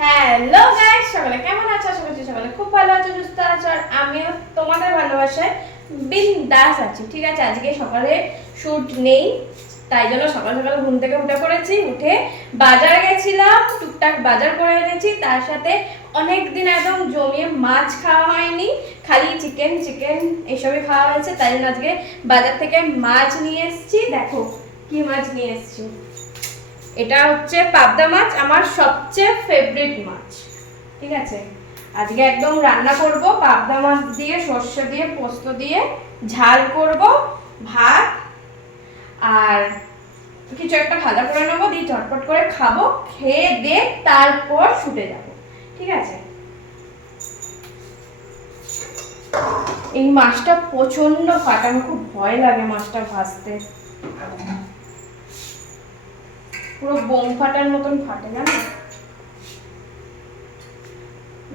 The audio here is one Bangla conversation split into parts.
হ্যালো গাইস, সকলে কেমন আছো? আশা করছি সকলে খুব ভালো আছো, সুস্থ আছো। আর আমিও তোমাদের ভালোবাসায় বিন্দাস আছি। ঠিক আছে, আজকে সকালে শুট নেই, তাই জন্য সকাল সকাল ঘুম থেকে উঠে পড়েছি। উঠে বাজার গেছিলাম, টুকটাক বাজার করে এনেছি। তার সাথে অনেক দিন একদম জমিয়ে মাছ খাওয়া হয়নি, খালি চিকেন চিকেন এসবই খাওয়া হয়েছে। তাই জন্য আজকে বাজার থেকে মাছ নিয়ে এসেছি। দেখো কি মাছ নিয়ে এসেছি। এটা হচ্ছে পাবদা মাছ, আমার সবচেয়ে ফেভারিট মাছ। ঠিক আছে, আজকে একদম রান্না করব পাবদা মাছ দিয়ে, সর্ষে দিয়ে, পোস্ত দিয়ে ঝাল করব, ভাত আর কিছু একটা ভাজা করে নেবো, দিয়ে চটপট করে খাবো, খেয়ে দে তারপর শুতে যাব। ঠিক আছে, এই মাছটা প্রচন্ড ফাটা, আমার খুব ভয় লাগে মাছটা ভাজতে, পুরো বোম ফাটার মতন ফাটে, জানো,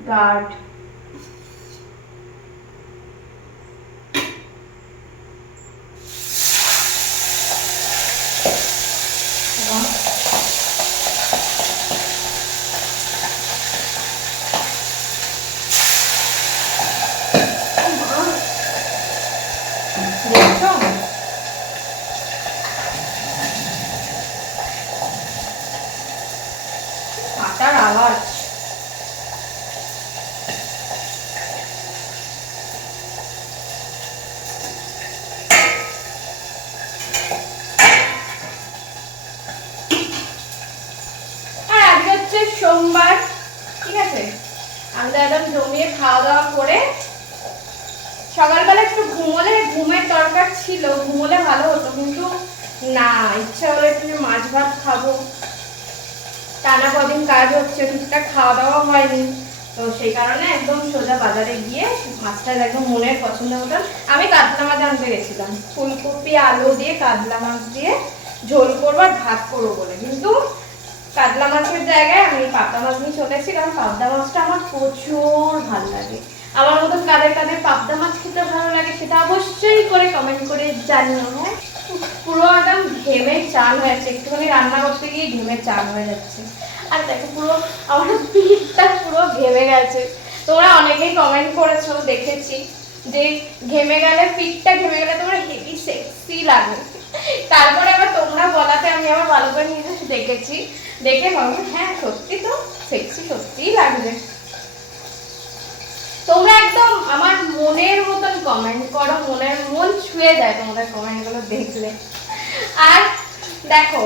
গার্ড। দেখছো ফাটার আওয়াজ? সোমবার, ঠিক আছে, আমরা একদম জমিয়ে খাওয়া দাওয়া করে সকালবেলা একটু ঘুমোলে, ঘুমের দরকার ছিল, ঘুমোলে ভালো হতো, কিন্তু না, ইচ্ছা হলো একটু মাছ ভাত খাবো। টানা কদিন কাজ হচ্ছে, ঠিকঠাক খাওয়া দাওয়া হয়নি, তো সেই কারণে একদম সোজা বাজারে গিয়ে মাছটা একদম মনের পছন্দ মতন আমি কাতলা মাছ আনতে গেছিলাম। ফুলকপি আলু দিয়ে কাতলা মাছ দিয়ে ঝোল করবো আর ভাত করবো বলে, কিন্তু কাতলা মাছের জায়গায় আমি পাবদা মাছ নিয়ে চলে এসেছি, কারণ পাবদা মাছটা আমার প্রচুর ভালো লাগে। আমার মতন কাদের কাদের পাবদা মাছ খেতে ভালো লাগে সেটা অবশ্যই করে কমেন্ট করে জানিও। হ্যাঁ, পুরো একদম ঘেমে চান হয়ে যাচ্ছে, একটুখানি রান্না করতে গিয়ে ঘেমে চান হয়ে যাচ্ছে। আর দেখো পুরো আমার পিঠটা পুরো ঘেমে গেছে। তোমরা অনেকেই কমেন্ট করেছো, দেখেছি, যে ঘেমে গেলে, পিঠটা ঘেমে গেলে তোমার হেভি সেক্সি লাগে। তারপরে আবার তোমরা বলাতে আমি আবার ভালো করে নিজে দেখেছি, দেখে ভাবো হ্যাঁ সত্যি তো সেক্সি সত্যিই লাগবে। তোমরা একদম আমার মনের মতন কমেন্ট করো, মনের মন ছুঁয়ে যায় তোমাদের কমেন্টগুলো দেখলে। আর দেখো,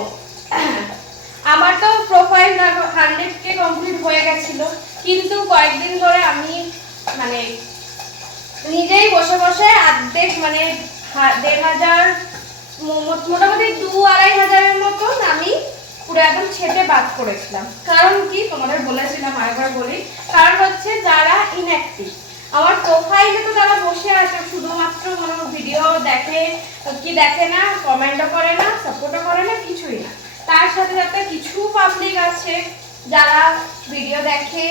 আমার তো প্রোফাইল 100K কমপ্লিট হয়ে গেছিল, কিন্তু কয়েকদিন ধরে আমি মানে নিজেই বসে বসে অর্ধেক মানে 1500, মোটামুটি 2-2500-এর মতন আমি পুরো একদম ছেটে বাদ করেছিলাম। কারণ কি তোমাদের বলেছিলাম, আরেকবার বলি, কারণ হচ্ছে যারা ইনঅ্যাক্টিভ, আমার প্রোফাইলে তো তারা বসে আছে শুধুমাত্র কোনো ভিডিও দেখে কি দেখে না, কমেন্টও করে না, সাপোর্টও করে না, কিছুই না। তার সাথে সাথে কিছু পাবলিক আছে যারা ভিডিও দেখে,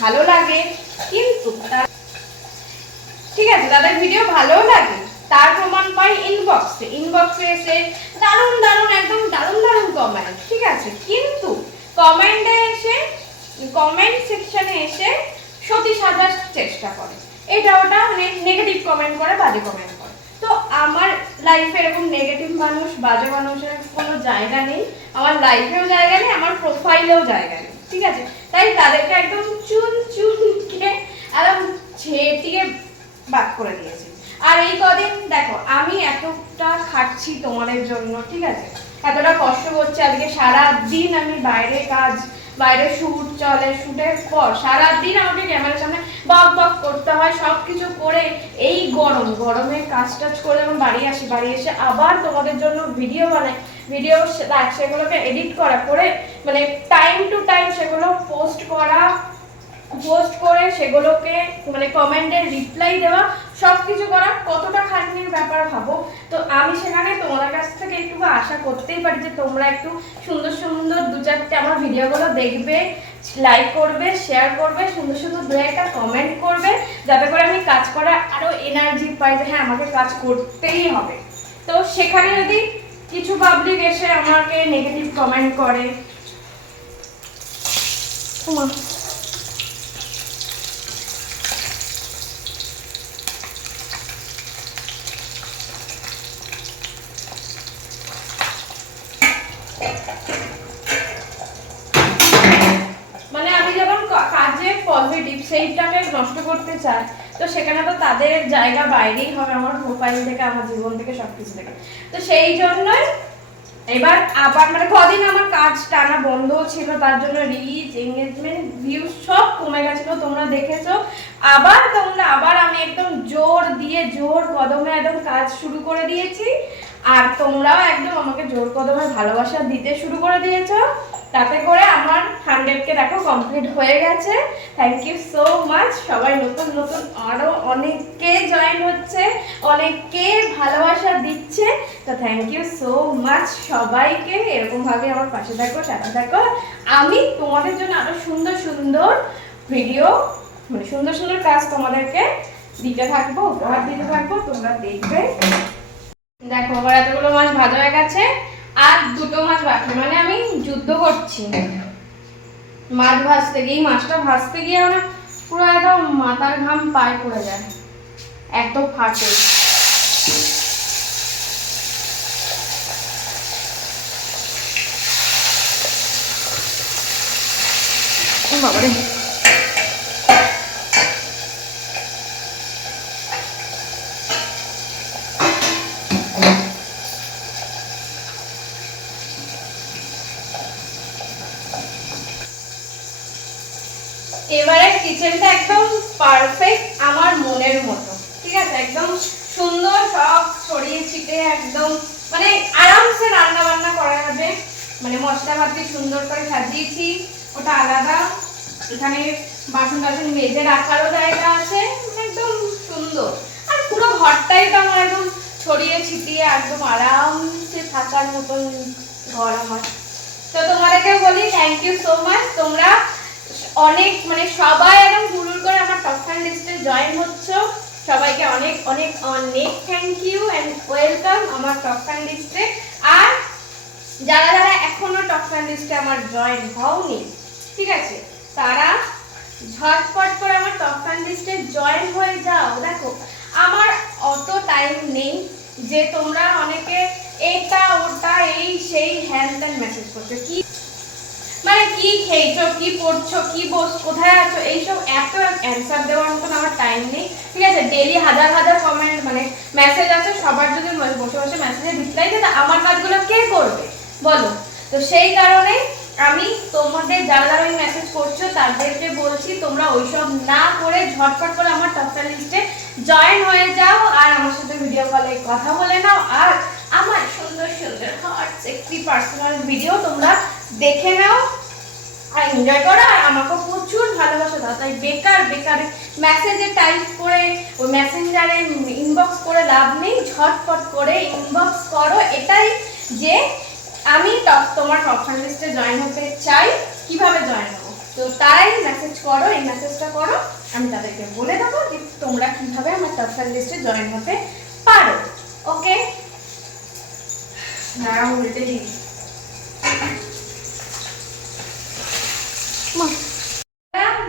ভালো লাগে, কিন্তু ঠিক আছে তাদের ভিডিও ভালো লাগে, তার প্রমাণ পাই ইনবক্সে এসে দারুণ দারুণ একদম দারুণ দারুণ কমেন্ট, ঠিক আছে, কিন্তু কমেন্ট সেকশনে এসে সতী সাজার চেষ্টা করে, এটা ওটা নেগেটিভ কমেন্ট করে, বাজে কমেন্ট করে। তো আমার লাইফে এরকম নেগেটিভ মানুষ, বাজে মানুষের কোনো জায়গা নেই, আমার লাইফেও জায়গা নেই, আমার প্রোফাইলেও জায়গা নেই, ঠিক আছে। তাই তাদেরকে একদম চুন চুনকে একদম ছেটিয়ে বাদ করে দিয়েছি। আর এই কদিন দেখো আমি এতটা খাটছি তোমাদের জন্য, ঠিক আছে, এতটা কষ্ট করছি, আজকে সারাদিন আমি বাইরে কাজ, বাইরে শুট চলে, শুটের পর সারাদিন আমাকে ক্যামেরার সামনে বক বক করতে হয়, সব কিছু করে এই গরমে কাজ টাজ করে যখন বাড়ি আসি, বাড়ি এসে আবার তোমাদের জন্য ভিডিও বানাই, ভিডিও সেগুলোকে এডিট করা করে, মানে টাইম টু টাইম সেগুলো পোস্ট করে সেগুলোকে মানে কমেন্টের রিপ্লাই দেওয়া, সবকিছু করা কতটা খাটনির ব্যাপার ভাবো। তো আমি সেখানে তোমাদের কাছ থেকে একটু আশা করতেই পারি যে তোমরা একটু সুন্দর সুন্দর 2-4টে আমার ভিডিওগুলো দেখবে, লাইক করবে, শেয়ার করবে, সুন্দর সুন্দর 2-একটা কমেন্ট করবে, যাতে করে আমি কাজ করার আরো এনার্জি পাই যে হ্যাঁ আমাকে কাজ করতেই হবে। তো সেখানে যদি কিছু পাবলিক এসে আমাকে নেগেটিভ কমেন্ট করে, ওমা মানে আমি যখন কাজে পজিটিভ সেইটাকে নষ্ট করতে চাই, তো সেখানে তো তাদের জায়গা বাইরেই হবে আমার প্রোফাইল থেকে, আমার জীবন থেকে, সবকিছু থেকে। তো সেই জন্যই এবার আবার মানে কদিন আমার কাজ টানা বন্ধ ছিল, তার জন্য রিচ, এঙ্গেজমেন্ট, ভিউজ সব কমে গেছিল, তোমরা দেখেছো। আবার আমি একদম জোর দিয়ে জোর কদমে একদম কাজ শুরু করে দিয়েছি, আর তোমরাও একদম আমাকে জোর কদমে ভালোবাসা দিতে শুরু করে দিয়েছো। তাতে করে আমার 100কে দেখো কমপ্লিট হয়ে গেছে। Thank you so much. সবাই নতুন নতুন আরো অনেকে জয়েন হচ্ছে, অনেকে ভালোবাসা দিচ্ছে, তো থ্যাংক ইউ সো মাচ সবাইকে। এরকম ভাবে আমার পাশে থাকো, সাথে থাকো। আমি তোমাদের জন্য আরো সুন্দর সুন্দর ভিডিও, মানে সুন্দর সুন্দর কাজ তোমাদেরকে দিতে থাকবো, উপহার দিতে থাকবো, তোমরা দেখবে। দেখো আবার এতগুলো মাছ ভাজা হয়ে গেছে, আর 2টো মাছ বাকি, মানে আমি যুদ্ধ করছি মাছ ভাজতে গিয়ে। মাছটা ভাজতে গিয়ে মানে পুরো একদম মাথার ঘাম পায়ে পড়ে যায়, একদম ফাটে। বাবারে এবারে কিচেনটা একদম পারফেক্ট আমার মনের মতো, ঠিক আছে? একদম সুন্দর, সব ছড়িয়ে ছিটে একদম মানে আরামসে রান্না বান্না করা যাবে। মানে মশলাপাতি সুন্দর করে সাজিয়েছি, ওটা আলাদা। এখানে বাসন টাসন মেজে রাখারও জায়গা আছে, একদম সুন্দর। আর পুরো ঘরটাই তো আমার একদম ছড়িয়ে ছিটিয়ে একদম আরামসে থাকার মতন ঘর আমার। তো তোমাদেরকেও বলি থ্যাংক ইউ সো মাচ। তোমরা অনেক মানে সবাই একদম হুড়ুর করে আমার টপ 10 লিস্টে জয়েন হচ্ছ, সবাইকে অনেক অনেক অনেক থ্যাংক ইউ এন্ড ওয়েলকাম আমার টপ 10 লিস্টে। আর যারা যারা এখনো টপ 10 লিস্টে আমার জয়েন হওনি, ঠিক আছে, তারা ঝটপট করে আমার টপ 10 লিস্টে জয়েন হয়ে যাও। দেখো আমার অত টাইম নেই যে তোমরা অনেকে এটা ওটা এই সেই হ্যান ত্যান মেসেজ করছো, কি মানে কি খেয়েছো, কি পড়ছো, কি কোথায় আছো, এইসব এত অ্যান্সার দেওয়ার মতন আমার টাইম নেই, ঠিক আছে? ডেলি হাজার হাজার কমেন্ট মানে মেসেজ আছে, সবার যদি বসে বসে মেসেজের রিপ্লাই দিতে, আমার কাজগুলো কে করবে বলো? তো সেই কারণে আমি তোমাদের যারা যারা ওই মেসেজ করছো তাদেরকে বলছি তোমরা ওইসব না করে ঝটপট করে আমার টপ 10 লিস্টে জয়েন হয়ে যাও, আর আমার সাথে ভিডিও কলে কথা বলে নাও, আর আমার সুন্দর সুন্দর হট সেক্সি পার্সোনাল ভিডিও তোমরা দেখে নাও আর এনজয় করো, আর আমাকে প্রচুর ভালোবাসা দাও। তাই বেকার বেকার মেসেজে টাইপ করে ওই মেসেঞ্জারে ইনবক্স করে লাভ নেই, ঝটপট করে ইনবক্স করো এটাই যে আমি তোমার টপ 10 লিস্টে জয়েন হতে চাই। কিভাবে জয়েন হবো? তো তারাই মেসেজ করো, এই মেসেজটা করো, আমি তাদেরকে বলে দেবো যে তোমরা কিভাবে আমার টপ 10 লিস্টে জয়েন হতে পারো। ওকে, দাঁড়াও উল্টে দিই।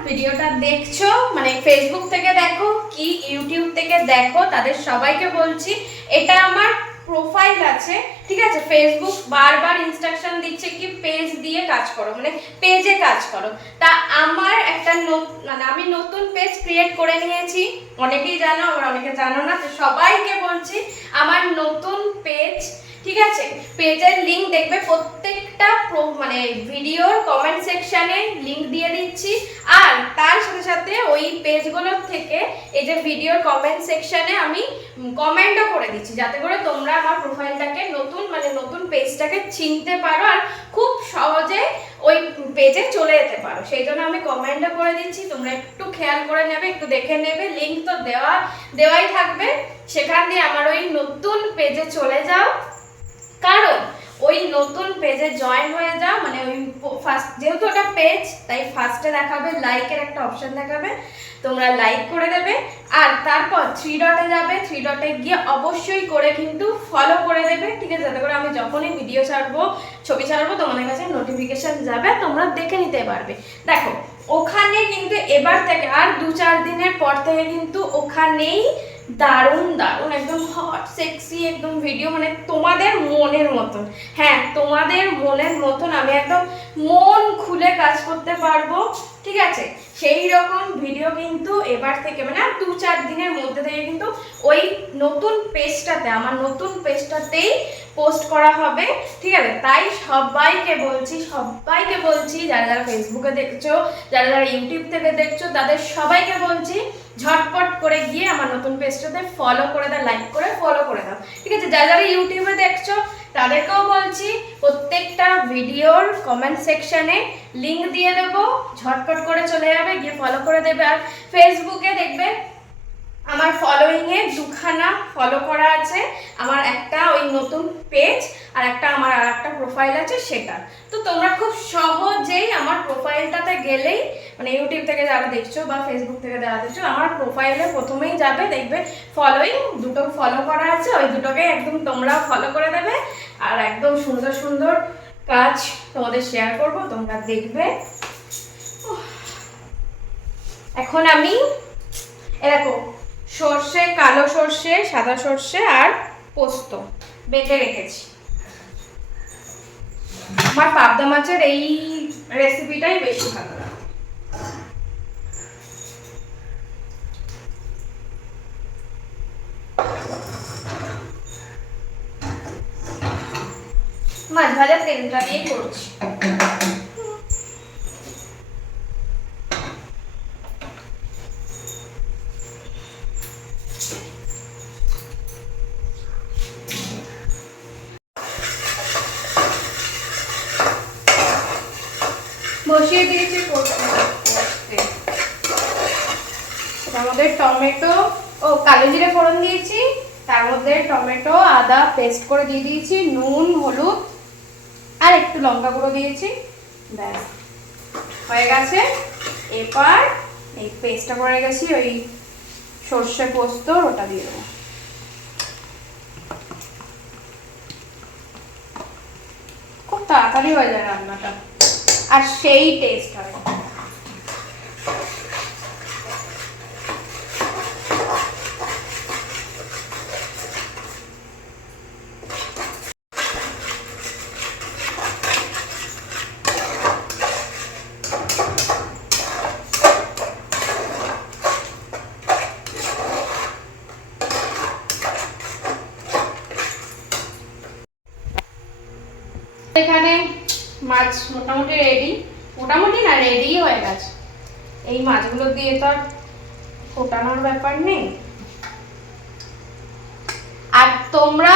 ভিডিওটা দেখছো মানে ফেসবুক থেকে দেখো কি ইউটিউব থেকে দেখো, তাদের সবাইকে বলছি এটা আমার প্রোফাইল আছে, ঠিক আছে? ফেসবুক বারবার ইনস্ট্রাকশন দিচ্ছে কি পেজ দিয়ে কাজ করো, মানে পেজে কাজ করো। তা আমার একটা মানে আমি নতুন পেজ ক্রিয়েট করে নিয়েছি, অনেকেই জানো আবার অনেকে জানো না, তো সবাইকে বলছি আমার নতুন পেজ, ঠিক আছে? পেজের লিংক দেখবে প্রত্যেকটা মানে ভিডিওর কমেন্ট সেকশনে লিংক দিয়ে দিচ্ছি, আর তার সাথে সাথে ওই পেজগুলোর থেকে এই যে ভিডিওর কমেন্ট সেকশনে আমি কমেন্টও করে দিচ্ছি, যাতে করে তোমরা আমার প্রোফাইলটাকে নতুন মানে নতুন পেজটাকে চিনতে পারো আর খুব সহজে ওই পেজে চলে যেতে পারো। সেই জন্য আমি কমেন্টও করে দিচ্ছি, তোমরা একটু খেয়াল করে নেবে, একটু দেখে নেবে। লিংক তো দেওয়াই থাকবে, সেখান দিয়ে আমার ওই নতুন পেজে চলে যাও, কারণ ওই নতুন পেজে জয়েন হয়ে যাও, মানে ওই ফার্স্ট, যেহেতু ওটা পেজ তাই ফার্স্টে দেখাবে লাইকের একটা অপশন দেখাবে, তোমরা লাইক করে দেবে। আর তারপর 3 ডটে যাবে, 3 ডটে গিয়ে অবশ্যই করে কিন্তু ফলো করে দেবে, ঠিক আছে? যাতে করে আমি যখনই ভিডিও ছাড়বো, ছবি ছাড়বো, তোমাদের কাছে নোটিফিকেশন যাবে, তোমরা দেখে নিতে পারবে। দেখো ওখানে কিন্তু এবার থেকে আর 2-4 দিনের পর থেকে কিন্তু ওখানেই দারুণ দারুণ একদম হট সেক্সি একদম ভিডিও, মানে তোমাদের মনের মতন, হ্যাঁ তোমাদের মনের মতন আমি একদম মন খুলে কাজ করতে পারবো, ঠিক আছে? সেই রকম ভিডিও কিন্তু এবার থেকে মানে আর 2-4 দিনের মধ্যে থেকে কিন্তু ওই নতুন পেজটাতে, আমার নতুন পেজটাতেই পোস্ট করা হবে, ঠিক আছে? তাই সবাইকে বলছি যারা যারা ফেসবুকে দেখছো, যারা যারা ইউটিউব থেকে দেখছো, তাদের সবাইকে বলছি ঝটপট করে গিয়ে আমার নতুন পেজটাতে ফলো করে দাও, লাইক করে ফলো করে দাও, ঠিক আছে? যারা যারা ইউটিউবে দেখছো তাদেরকেও বলছি প্রত্যেকটা ভিডিওর কমেন্ট সেকশনে লিংক দিয়ে দেবো, ঝটপট করে চলে যাবে, গিয়ে ফলো করে দেবে। আর ফেসবুকে দেখবে আমার ফলোইংয়ে 2খানা ফলো করা আছে, আমার একটা ওই নতুন পেজ আর একটা আমার আর একটা প্রোফাইল আছে সেটা। তো তোমরা খুব সহজেই আমার প্রোফাইলটাতে গেলেই, মানে ইউটিউব থেকে যারা দেখছো বা ফেসবুক থেকে যারা দেখছো, আমার প্রোফাইলে প্রথমেই যাবে, দেখবে ফলোইং 2টো ফলো করা আছে, ওই 2টোকে একদম তোমরা ফলো করে দেবে। আর একদম সুন্দর সুন্দর কাজ তোমাদের শেয়ার করব, তোমরা দেখবে। এখন আমি এরকম সর্ষে, কালো সর্ষে, সাদা সর্ষে আর পোস্ত বেটে রেখেছি। আমার পাবদা মাছের এই রেসিপিটাই বেশি ভালো লাগে। মাছ ভাজা তেলটা দিয়ে করছি। বসিয়ে দিয়েছি করতে। তার মধ্যে টমেটো ও কালো জিরে ফোড়ন দিয়েছি, তার মধ্যে টমেটো আদা পেস্ট করে দিয়ে দিয়েছি, নুন হলুদ আর একটু লঙ্কা গুঁড়ো দিয়েছি, ব্যাস হয়ে গেছে। এবার এই পেস্টটা করে গেছি ওই সর্ষে পোস্ত, ওটা দিয়ে দেবো। খুব তাড়াতাড়ি হয়ে যায় রান্নাটা আর সেই টেস্ট হয়। এখানে মাছ মোটামুটি রেডি, মোটামুটি না রেডি হয়ে গেছে। এই মাছগুলো দিয়ে তো আর ফোটানোর ব্যাপার নেই। আর তোমরা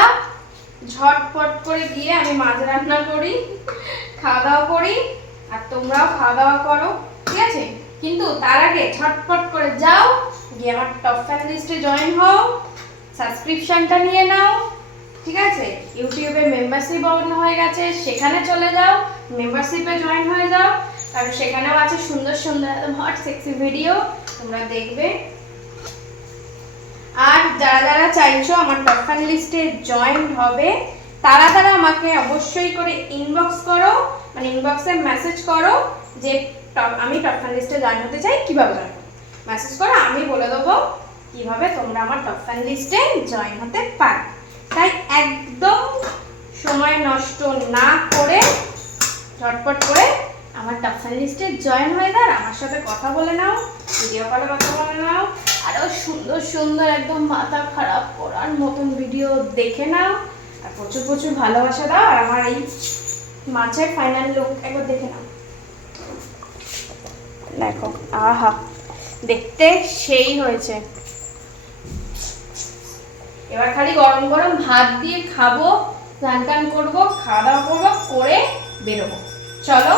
ঝটপট করে গিয়ে, আমি মাছ রান্না করি, খাওয়া দাওয়া করি, আর তোমরাও খাওয়া দাওয়া করো, ঠিক আছে? কিন্তু তার আগে ঝটপট করে যাও, গিয়ে আমার টপ ফ্যান লিস্টে জয়েন হও, সাবস্ক্রিপশনটা নিয়ে নাও, ঠিক আছে? ইউটিউবে মেম্বারশিপ অন হয়ে গেছে, সেখানে চলে যাও, মেম্বারশিপে জয়েন হয়ে যাও, কারণ সেখানেও আছে সুন্দর সুন্দর একদম হট সেক্সি ভিডিও, তোমরা দেখবে। আর যারা যারা চাইছো আমার টপ ফ্যান লিস্টে জয়েন হবে, তারা তারা আমাকে অবশ্যই করে ইনবক্স করো, মানে ইনবক্সে মেসেজ করো যে আমি টপ ফ্যান লিস্টে জয়েন হতে চাই, কিভাবে জয়েন করব। মেসেজ করো, আমি বলে দেবো কিভাবে তোমরা আমার টপ ফ্যান লিস্টে জয়েন হতে পারো। তাই একদম সময় নষ্ট না করে ঝটপট করে আমার টপ ফ্যান লিস্টে জয়েন হয়ে যাও, আমার সাথে কথা বলে নাও, ভিডিও কলে কথা বলে নাও, আরও সুন্দর সুন্দর একদম মাথা খারাপ করার মতন ভিডিও দেখে নাও, আর প্রচুর প্রচুর ভালোবাসা দাও। আর আমার এই মাছের ফাইনাল লুক একবার দেখে নাও, দেখো আহা দেখতে সেই হয়েছে। এবার খালি গরম গরম ভাত দিয়ে খাবো, স্নান টান করবো, খাওয়া দাওয়া করবো, করে বেরোবো। চলো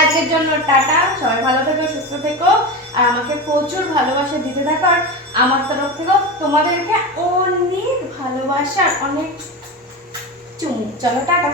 আজকের জন্য টাটা, সবাই ভালো থেকো, সুস্থ থেকো, আর আমাকে প্রচুর ভালোবাসা দিতে থাকো। আর আমার তরফ থেকেও তোমাদেরকে অনেক ভালোবাসা, অনেক চুমু। চলো টাটা।